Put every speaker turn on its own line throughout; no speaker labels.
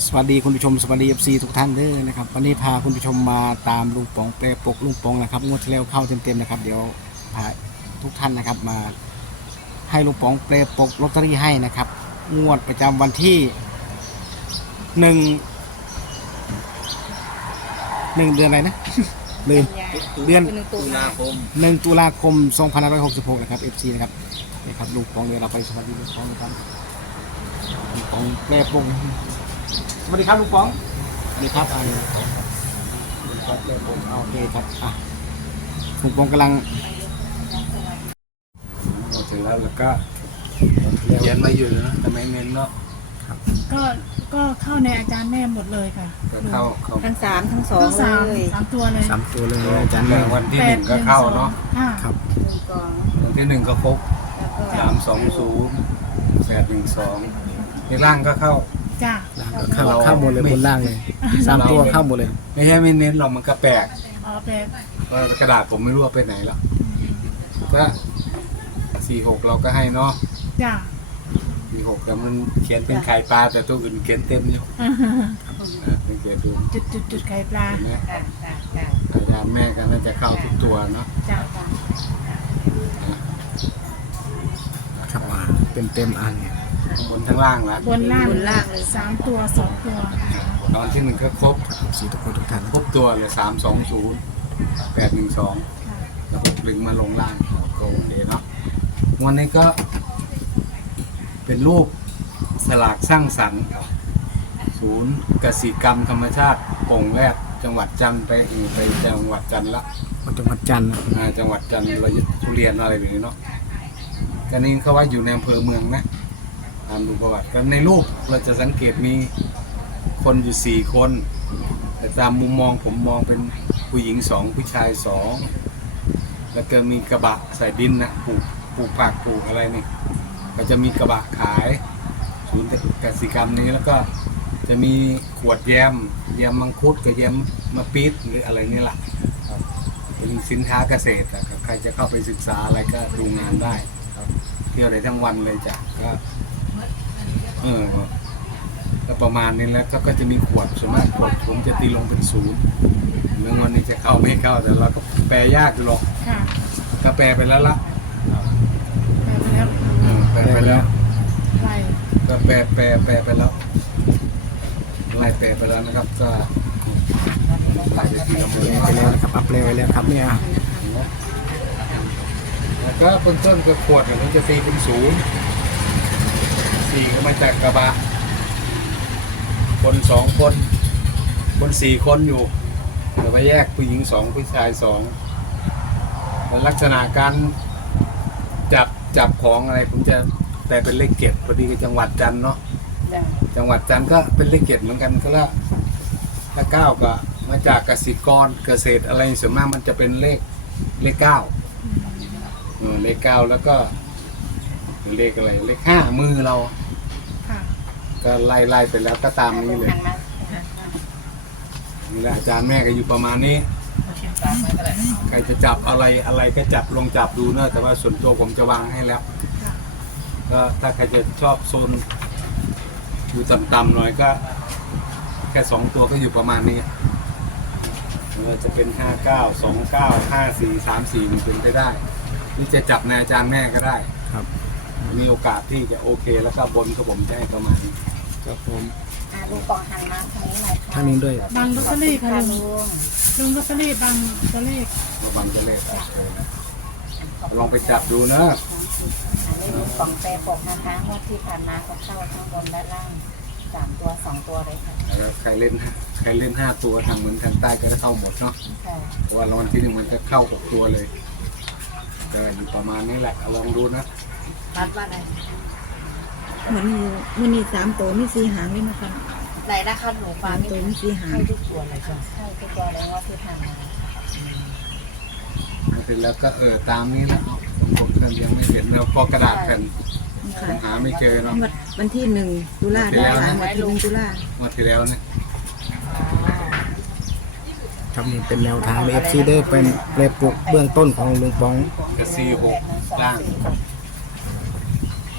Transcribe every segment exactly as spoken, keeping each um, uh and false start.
สวัสดีคุณผู้ชมสวัสดีเอฟซีทุกท่านเด้อนะครับวันนี้พาคุณผู้ชมมาตามลุงป๋องแปรปกลุงป๋องนะครับงวดที่แล้วเข้าเต็มๆนะครับเดี๋ยวพาทุกท่านนะครับมาให้ลุงป๋องแปรปกลอตเตอรี่ให้นะครับงวดประจำวันที่หนึ่งหนึ่งเดือนอะไรนะ ลืมเดือน
ตุลาคม
หนึ่งตุลาคมสองพันห้าร้อยหกสิบหกนะครับเอฟซีนะครับนี่ครับลุงป๋องเดี๋ยวเราไปสวัสดีลุงป๋องนะครับลุงป๋องแปรปกสวัสดีครับลุงป๋องสวัสดีครับอ่าโอเคครับอ่ะลุงป๋องกำลัง
เสร็จแล้วแล้วก็เขียนมาอยู่นะแต่ไม่เน้นเนาะ
ก็ก็เข้าในอาจารย์แม่หมดเลยค่ะ
ก็เข้าเข้า
ทั้งสามทั้งสอง
ทั้งสาม
เลย
สามตัวเลย
สามตัวเลยอาจารย์แม่
วันที่หนึ่งก็เข้าเนาะ
อ่า
ครับ
หนึ่งกอง
วันที่หนึ่งก็ครบ
แล้วก็
สามสองศูนย์แปดหนึ่งสองในล่างก็เข้า
จ้า
เข้าเข้าหมดเลยบนล่างเลยสามตัวเข้าหมดเลย
ไม่ใช่ไม่เน้นหรอกมันก็แปลก
อ๋อแบบ
เพราะกระดาษผมไม่รู้ว่าไปไหนแล้วก็สี่หกเราก็ให้เนาะ
จ้า
สี่หกแต่มันเขียนเป็นไข่ปลาแต่ตัวอื่นเขียนเต็มอยู่นะสังเกตดู
จุดจุดจุดไข่ปลา
เห็นไหม
ค่ะค่ะค่ะ
อาจารย์แม่ก็น่าจะเข้าทุกตัวเนาะ
จ้า
ครับมาเต็มเต็มอันเนี่ย
บนทั้งล่างละ
บนล่างสามตัวสองตัว
ตอนที่หนึ่งก็ครบ
ครับสีทุกคนทุกท่าน
ครบตัวเลยสามสองศูนย์แปดหนึ่งสอง
ค่ะ
แล้วก็ดึงมาลงล่างก็โอเคเนาะวันนี้ก็เป็นรูปสลากสร้างสรรค์ ศูนย์กสิกรรมธรรมชาติโป่งแรกจังหวัดจันทร์ไปอีกไปจังหวัดจันทร์ละ
จังหวัดจันทร์
อ่าจังหวัดจันทร์เราทุเรียนอะไรแบบนี้เนาะกันนี้เขาว่าอยู่ในอำเภอเมืองนะตามดูประวัติกันในรูปเราจะสังเกตมีคนอยู่สี่คน แต่ตามมุมมองผมมองเป็นผู้หญิงสองผู้ชายสองแล้วก็มีกระบะใส่ดินนะปลูกปลูกผักปลูกอะไรนี่ก็จะมีกระบะขายศูนย์กสิกรรมนี้แล้วก็จะมีขวดแยมแยมมังคุดกับแยมมะปี๊ดหรืออะไรนี่แหละเป็นสินค้าเกษตรใครจะเข้าไปศึกษาอะไรก็ดูงานได้เที่ยวได้ทั้งวันเลยจ้ะก็เออก็ประมาณนี้แล้วก็จะมีขวดส่วนมากขวดผมจะตีลงเป็นศูนย์เมื่อวันนี้จะเข้าไม่เข้าแต่เราก็แปลยากหรอก
ค่ะ
ก็แปลไปแล้วละ
แบบแล้ว
เออแปลไปแล้ว
ไล่
ก็แปลแปลแปลไปแล้วไล่แปลไปแล้วนะครับก็ไล่ไปทีละหมด
แปลไปแล้วนะครับอัพเลยไปแล้วครับเนี่ย
แล้วก็เบื้องต้นก็ขวดเนี่ยมันจะตีเป็นศูนย์สี่ก็มาจากกระบะคนสองคนคนสี่คนอยู่เดี๋ยวไปแยกผู้หญิงสองผู้ชายสองแล้วลักษณะการจับจับของอะไรผมจะแต่เป็นเลขเก็ดพอดีกับจังหวัดจันทร์เนาะ
จ้ะ
จังหวัดจันทร์ก็เป็นเลขเก็ดเหมือนกันก็ละละเก้าก็มาจากกสิกรเกษตรอะไรส่วนมากมันจะเป็นเลขเลขเก้าเออเลขเก้าแล้วก็เลขอะไรเลขห้ามือเรา
ค่ะ
ก็ไล่ไล่ไปแล้วก็ตามนี้เลย
หันมา
นี่แหละอาจารย์แม่ก็อยู่ประมาณนี้ใครจะจับอะไรอะไรก็จับลองจับดูนะแต่ว่าส่วนตัวผมจะวางให้แล้ว
ค่ะ
ก็ถ้าใครจะชอบโซนอยู่ต่ำๆหน่อยก็แค่สองตัวก็อยู่ประมาณนี้เออจะเป็นห้าเก้าสองเก้าห้าสี่สามสี่มันเป็นไปได้นี่จะจับในอาจารย์แม่ก็ได้
ครับ
มีโอกาสที่จะโอเคแล้วก็บนก็ผมจะให้ประมาณนี้
ครับผม
อ่าลุงปองหันมาทางนี้หน่อยค่ะ
ท่านนี้ด้วย
บางลอตเตอรี่ค่ะลุง
ลุง
ลุงลอตเตอรี่บางตัวเลข
ระวังจะเลขลองไปจับดูนะ
อันนี้ลุงปองแปรปกนะคะงวดที่ผ่านมาเขาเข้าทั้งบนและล่างสามตัวสองตัวเลยค่ะ
แล้วใครเล่นใครเล่นห้าตัวทางเหมือนทางใต้ก็จะเข้าหมดเนาะ
ค่ะ
เพราะว่ารางวัลที่หนึ่งมันจะเข้าหกตัวเลยก็อยู่ประมาณนี้แหละเอาลองดูนะ
รัดว่าอะไร
เหมือนมันมีสามตัวมีสี่หางเลยนะคะ
ไหนนะคะหนูฟ้า
สาม
ไม่
ตัวมีสี่หาง
ให้ทุกตัวเลยจ้ะให้ทุกตัวเลยว่าที่ผ่านมา
เสร็จแล้วก็เออตามนี้แหละผมก็ยังไม่เห็นแล้วก็กระดาษแผ่น
ค่ะ
หาไม่เจอเนาะ
วันวันที่หนึ่งตุลาได้ค่ะวันที่หนึ่งตุลา
วันที่แล้วเนี่ย
ครับนี่เป็นแนวทางเอฟซีเดอร์เป็นแปรปกเบื้องต้นของลุงป๋อง
กระซีหกล่าง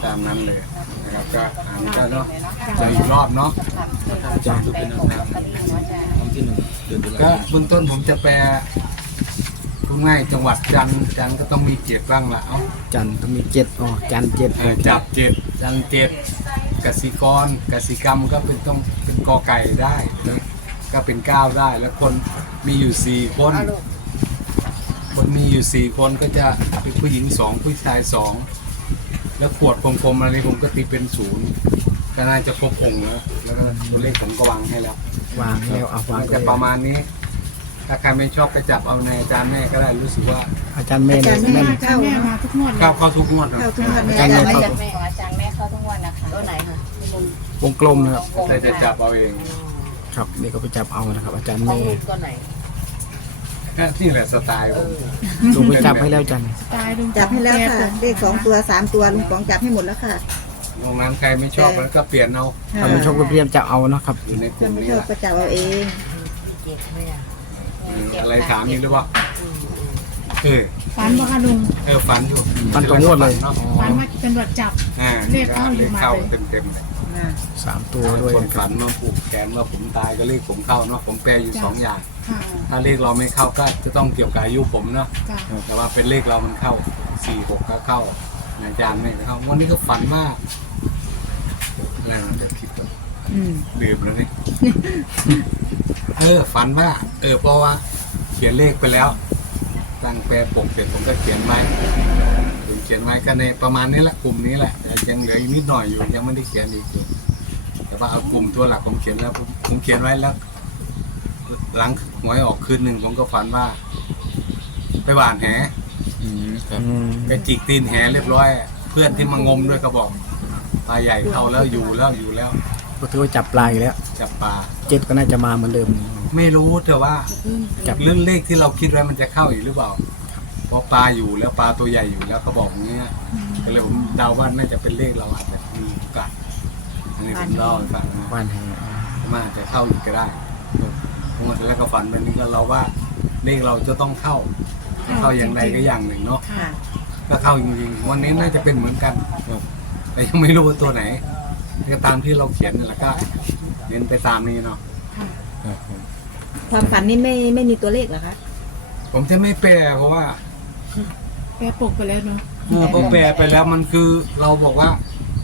ตามนั้นเลยนะครับก็อ่านก็เนาะจะอีกรอบเนาะ
อาจารย์ดูเป็นแนวทางวันที่หนึ่งเดือนตุลา
ก็
คม
เบื้องต้นผมจะแปลพูดง่ายจังหวัดจันทร์จันทร์ก็ต้องมีเจ็ดบ้างละเอ้า
จันทร์ต้องมีเจ็ดอ๋อจันทร์เจ็ด
เออจับเจ็ดจันทร์เจ็ดกสิกรกสิกรรมก็เป็นต้องเป็นกอไก่ได้ก็เป็นเก้าได้ แล้วคนมีอยู่สี่คนคนมีอยู่สี่คนก็จะเป็นผู้หญิงสองผู้ชายสองแล้วขวดกลมๆอะไรผมก็ตีเป็นศูนย์ก็น่าจะครบองค์แล้วแล้วก็ตัวเลขผมก็วางให้แล้ว
วางแล้วเอาวาง
มัน
เล
จะ
ย
ประมาณนี้ ถ้าใครไม่ชอบก็จับเอาในอาจารย์แม่ก็ได้รู้สึกว่า
อาจารย์เมย์
อาจารย์
แม่น
อาจารย์แม่มาทุกงวดเลย
เข้าเข้าทุกงวดนะ
เข้าทุกวัน
อา
เนี่ย
จารย์
อาจารย์
เข้า
ไม่
แม่ของอาจารย์แม่เข้าทุกวันนะคะตัวไหนคะ
วงกลมนะครับ
แต่จะจับเอาเอง
ครับนี่ก็ไปจับเอานะครับ อาจารย์
ต้
เม
อง
ย์
รูปตัวไหน
นี่แหละสไตล์ผม
ลุงไปจับให้แล้วจัน
ตายลุง
จับให้แล้วค่ะ
ปร
เลขสองตัวสามตัวลุงป๋องจับให้หมดแล้วค่ะ
ตรงนั้นใครไม่ชอบแล้วก็เปลี่ยนเอา
ถ้าไม่ชอบก็เรียมจับเอานะครับ
อยู่ในก
เพื่
ลุ่
อน
ม
ไม่
นี้
ชอบ
แหละ
ก็จับเอาเอง
เจ็ดไหมอ่ะ
อืมอะไรถามอีกหรือเปล่าเออ
ฝันบ่คะลุง
เออฝันอยู่
มันตัวงวดเลย
เนาะ
ฝันว่าเป็นวัดจับ
อ่า
เลขเข้าอยู่
เลข
มา
เข้า
เลย
เต็มเต็มๆเลย
อ่า
สามตัวด้วย
คน
นะครั
ฝั
บ
นมาผูกแขนว่าผมตายก็เลขผมเข้าเนาะผมแปลอยู่สองอย่าง
ค่ะ
ถ้าเลขเราไม่เข้าก็จะต้องเกี่ยวกับอายุผมเนาะ
จ้ะ
แต่ว่าเป็นเลขเรามันเข้าสี่หกก็เข้าอาจารย์ไม่เข้าวันนี้ก็ฝันมากอะไรมันจะคิดว่า
อืม
ดื่มแล้วนี่ เออฝันว่า เออเพราะว่าเขียนเลขไปแล้วตั้งแปรปกเสร็จผมก็เขียนไว้ผมเขียนไว้ก็ในประมาณนี้แหละกลุ่มนี้แหละแต่ยังเหลืออีกนิดหน่อยอยู่ยังไม่ได้เขียนอีกอยู่แต่ว่าเอากลุ่มตัวหลักผมเขียนแล้วผมผมเขียนไว้แล้ว หลังหวยออกคืนหนึ่งผมก็ฝันว่า ไปหว่านแห
อืมครับ
อืม
ไปจิกตีนแหเรียบร้อย เพื่อนที่มางมด้วยก็บอกปลาใหญ่เข้าแล้วอยู่แล้วอยู่แล้ว
ก็ถือว่าจับปลายแล้ว
จับปลา
เจ็ดก็น่าจะมาเหมือนเดิม
ไม่รู้แต่ว่า
จับ
เรื่องเลขที่เราคิดไว้มันจะเข้าอีกหรือเปล่าเพราะปลาอยู่แล้วปลาตัวใหญ่อยู่แล้วเขาบอกอย่างเงี้ยก็เลยผมเดาว่าน่าจะเป็นเลขเราอาจจะมีโอกาสอันนี้ผมเล่าให้ฟังนะ
วานแห
มันอาจจะเข้าอีกก็ได้ผมแล้วก็ฝันแบบนี้ก็เราว่าเลขเราจะต้องเข้าเข้าอย่างใดก็อย่างหนึ่งเนาะ
ค่ะ
ก็เข้าจริงๆวันนี้น่าจะเป็นเหมือนกันแต่ยังไม่รู้ว่าตัวไหนก็ตามที่เราเขียนนี่แหละก็เน้นไปตามนี้เนาะ
ครับผม
ความฝันนี่ไม่ไม่มีตัวเลขเหรอคะ
ผมจะไม่แปลเพราะว่า
แปรปกไปแล้วเนาะ
เมื่อพอแปลไปแล้วมันคือเราบอกว่า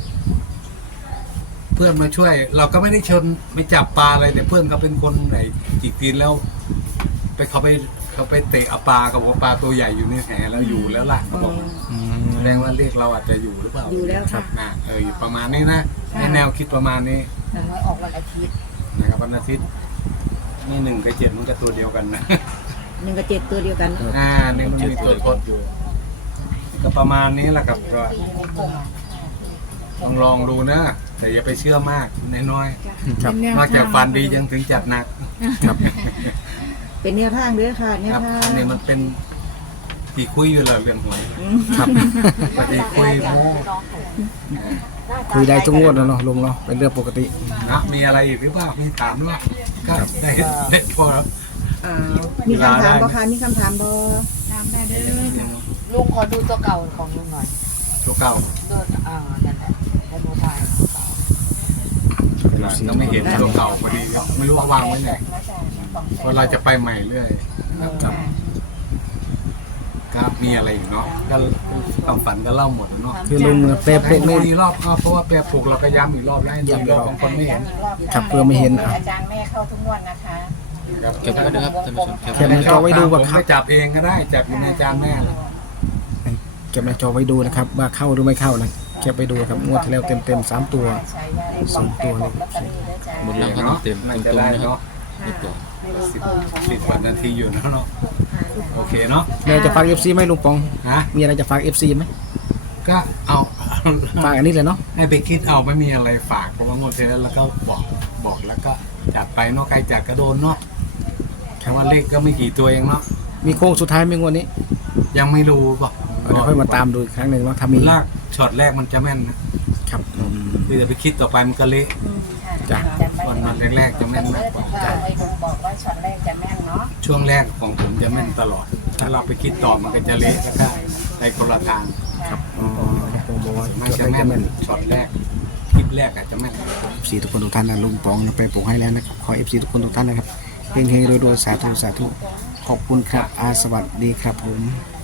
เพื่อนมาช่วย เราก็ไม่ได้ชนไม่จับปลาอะไรแต่เพื่อนเขาเป็นคนไหนจิกตีนแล้ว ไปเขาไปเขาไปเตะเอาปลาเขาบอกว่าปลาตัวใหญ่อยู่ในแหแล้วอยู่แล้วล่ะเขาบอก
อืม
แสดงว่าเลขเราอาจจะอยู่หรือเปล่า
อยู่แล้วค่ะ
อ่าเอออยู่ประมาณนี้นะในแนวคิดประมาณนี้
หวยออกวันอาทิตย์
นะครับวันอาทิตย์นี่หนึ่งกับเจ็ดมันก็ตัวเดียวกันนะ
หนึ่งกับเจ็ดตัวเดียวกัน
อ่านี่มันมีตัวทดอยู่ ก็ประมาณนี้แหละครับก็ลองลองดูนะ แต่อย่าไปเชื่อมากน้อย
ครับ
เป็นแนว
ๆนอกจากฟันดียังถึงจัดหนัก
ครับ
เป็นแนวทางเด้อค่ะแน
คว รับ
ทาง
อันนี้มันเป็นตีคุยอยู่เลยเรื่องหวย
อืม
ครับ
ตีคุยโม้
คุยได้ทุกงวดแล้วเนาะลุงเนาะเป็นเรื่องปกติ
นะมีอะไรอีกหรือเปล่ามีถามหรือเปล่าก็ได้ได้พอแล้ว
อ่ามีคำถามบ่คะมีคำถามบ่
ตามได้เด้อค่ะ
ลุงขอดูตัวเก่าของลุงหน่อย
ตัวเก่า
โดนอ่านั่นแหละในโมบาย
เราไม่เห็นตัวเก่าพอดีก็ไม่รู้ว่าวางไว้ไหนเพราะเราจะไปใหม่เรื่อยครับก็มีอะไรอีกเนาะก็ความฝันก็เล่าหมดแล้วเนาะ
คือลุงแปรปก
ดู
นี่
อีกรอบก็เพราะว่าแปรปลูกเราก็ย้ำอีกรอบแล้วให้ดูรอบบางคนไม่เห็น
ครับเพื่อไม่เห็นอ่ะ
อาจารย์แม่เข้าทุกงวดนะคะ
ครับ
เก็บไว้ด้วยครับท่านผู้ชมเก็บ
เก็บในจอไว้ดูว่า
ผม
ครับ
ไปจับเองก็ได้จับอยู่ในจานแม่เลย
เก็บในจอไว้ดูนะครับ ว่าเข้าหรือไม่เข้านะเก็บไปดูครับงวดที่แล้วเต็มเต็มๆสามตัว สองตัวเลย
หมดแล้วก็เต็ม
น่า
ต
จะ
รง
ได้
ๆนะครับ
เนาะ
เรียบร้อย
สิบสิบกว่านาทีอยู่นะเนาะโอเคเนาะ
มีอะไรจะฝากเอฟซีไหมลุงปอง
ฮะ
มีอะไรจะฝากเอฟซีไหม
ก็เอา
ฝากอันนี้เลยเนาะ
ให้ไปคิดเอาไม่มีอะไรฝากเพราะว่างวดที่แล้วแล้วก็บอกบอกแล้วก็จัดไปเนาะใครจัดก็โดนเนาะแค่ว่าเลขก็ไม่กี่ตัวเองเนาะ
มีโค้งสุดท้ายไหมงวดนี้
ยังไม่รู้ป่ะ
เดี๋ยวค่อยมาตามดูอีกครั้งหนึ่งว่าถ้ามี
ลากช็อตแรกมันจะแม่นนะครับ
อืม
คือจะไปคิดต่อไปมันก็เละ
จ้ะ
วันวันแรกๆจะแม่นมากกว่า
จ้ะไอ้ลุงบอกว่าช็อตแรกจะแม่นเนาะ
ช่วงแรกของผมจะแม่นตลอด ถ้าเราไปคิดต่อมันก็จะเละแล้วก็ในคนละทาง
ครับอ๋อครับผมบอกว่า
ส่วนมาก
จด
จะ
ได้
แม่
จะ
น
แม่น
ช็อตแรกคลิปแรกอาจจะแม่น
เอฟซีทุกคนทุกท่านนะลุงปองนะไปปลุกให้แล้วนะครับขอเอฟซีทุกคนทุกท่านนะครับเฮงๆรวยๆสาธุสาธุขอบคุณครับอาสวัสดีครับผม